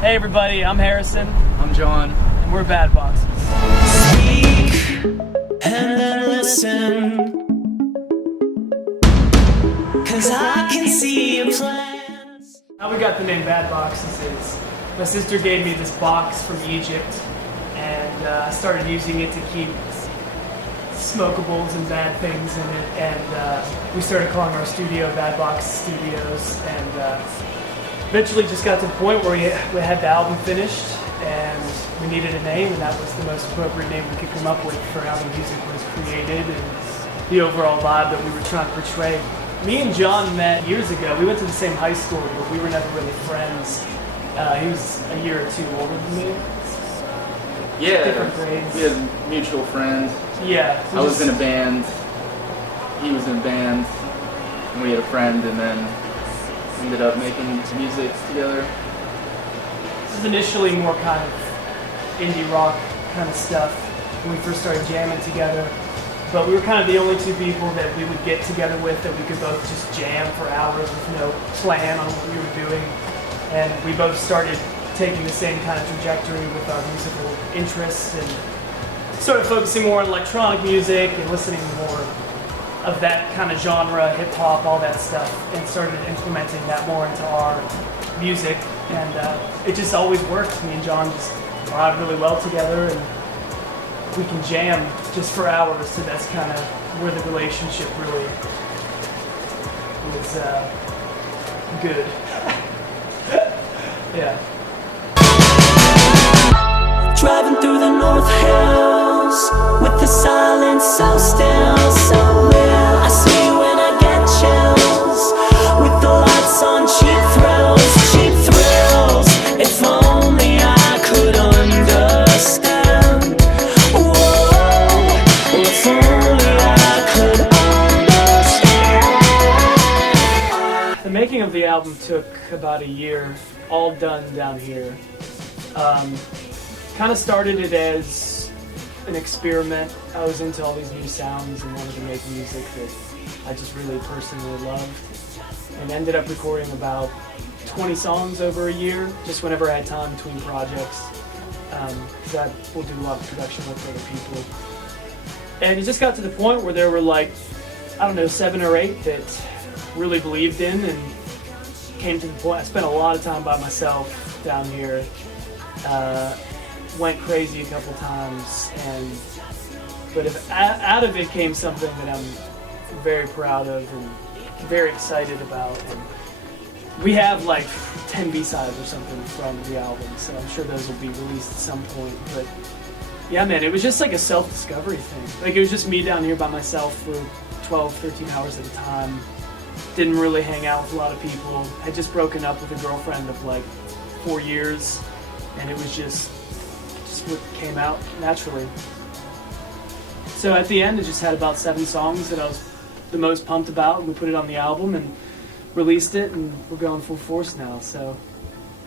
Hey everybody, I'm Harrison. I'm John. And we're BADBOXES. Speak and then listen, 'cause I can see your plans. How we got the name BADBOXES is my sister gave me this box from Egypt, and I started using it to keep smokables and bad things in it, and we started calling our studio BADBOX Studios, and eventually just got to the point where we had the album finished and we needed a name, and that was the most appropriate name we could come up with for how the music was created and the overall vibe that we were trying to portray. Me and John met years ago. We went to the same high school, but we were never really friends. He was a year or two older than me. Yeah, different grades. We had mutual friends. Yeah. I was in a band, he was in a band, and we had a friend, and then ended up making music together. This is initially more kind of indie rock kind of stuff when we first started jamming together. But we were kind of the only two people that we would get together with that we could both just jam for hours with no plan on what we were doing. And we both started taking the same kind of trajectory with our musical interests and started focusing more on electronic music and listening more of that kind of genre, hip hop, all that stuff, and started implementing that more into our music. And it just always worked. Me and John just vibe really well together, and we can jam just for hours, so that's kind of where the relationship really was good. Yeah. Driving through the North Hills with the silence so still, so real. I see you when I get chills with the lights on, cheap thrills. If only I could understand. Whoa, if only I could understand. The making of the album took about a year, all done down here. Kind of started it as an experiment. I was into all these new sounds and wanted to make music that I just really personally loved, and ended up recording about 20 songs over a year, just whenever I had time between projects, because I will do a lot of production work for other people. And it just got to the point where there were like, I don't know, 7 or 8 that really believed in, and came to the point, I spent a lot of time by myself down here, went crazy a couple times, but if out of it came something that I'm very proud of and very excited about. And we have like 10 B-sides or something from the album, so I'm sure those will be released at some point. But yeah, man, it was just like a self-discovery thing. Like, it was just me down here by myself for 12, 13 hours at a time. Didn't really hang out with a lot of people. Had just broken up with a girlfriend of like 4 years, and it was just what came out naturally. So at the end, it just had about 7 songs that I was the most pumped about, and we put it on the album and released it, and we're going full force now. So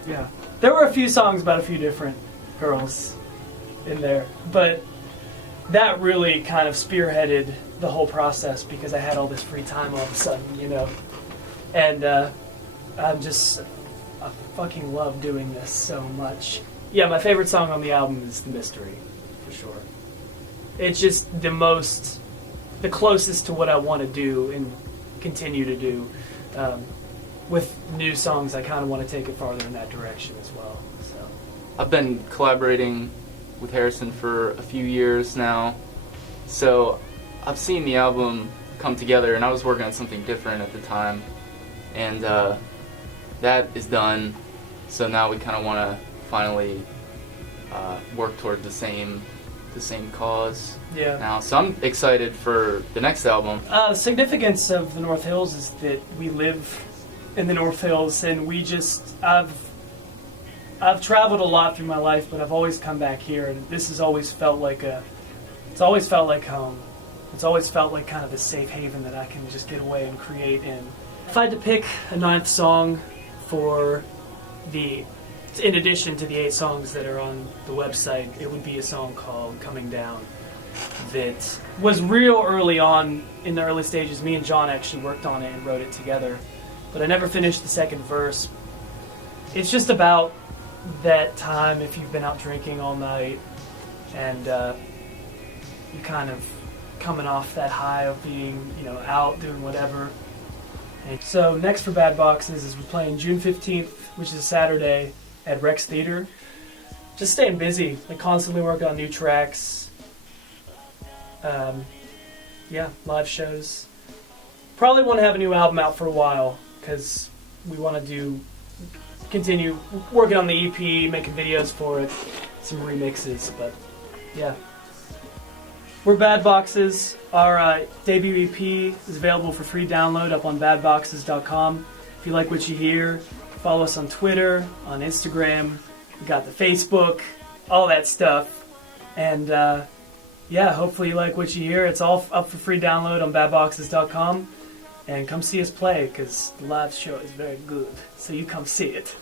yeah, there were a few songs about a few different girls in there, but that really kind of spearheaded the whole process because I had all this free time all of a sudden, you know, and I fucking love doing this so much. Yeah, my favorite song on the album is The Mystery, for sure. It's just the closest to what I want to do and continue to do. With new songs, I kind of want to take it farther in that direction as well. So I've been collaborating with Harrison for a few years now, so I've seen the album come together, and I was working on something different at the time, and that is done. So now we kind of want to finally work toward the same cause. Yeah. Now, so I'm excited for the next album. The significance of the North Hills is that we live in the North Hills, and I've traveled a lot through my life, but I've always come back here, and this has always felt like it's always felt like home. It's always felt like kind of a safe haven that I can just get away and create in. If I had to pick a 9th song for in addition to the 8 songs that are on the website, it would be a song called Coming Down that was real early on in the early stages. Me and John actually worked on it and wrote it together, but I never finished the second verse. It's just about that time if you've been out drinking all night and you're kind of coming off that high of being, out doing whatever. And so next for Bad Boxes is we're playing June 15th, which is a Saturday at Rex Theater. Just staying busy, constantly working on new tracks. Live shows. Probably want to have a new album out for a while because we want to continue working on the EP, making videos for it, some remixes, but yeah. We're Bad Boxes. Our debut EP is available for free download up on BADBOXES.com. If you like what you hear, follow us on Twitter, on Instagram. We got the Facebook, all that stuff. And hopefully you like what you hear. It's all up for free download on BADBOXES.com. And come see us play because the live show is very good. So you come see it.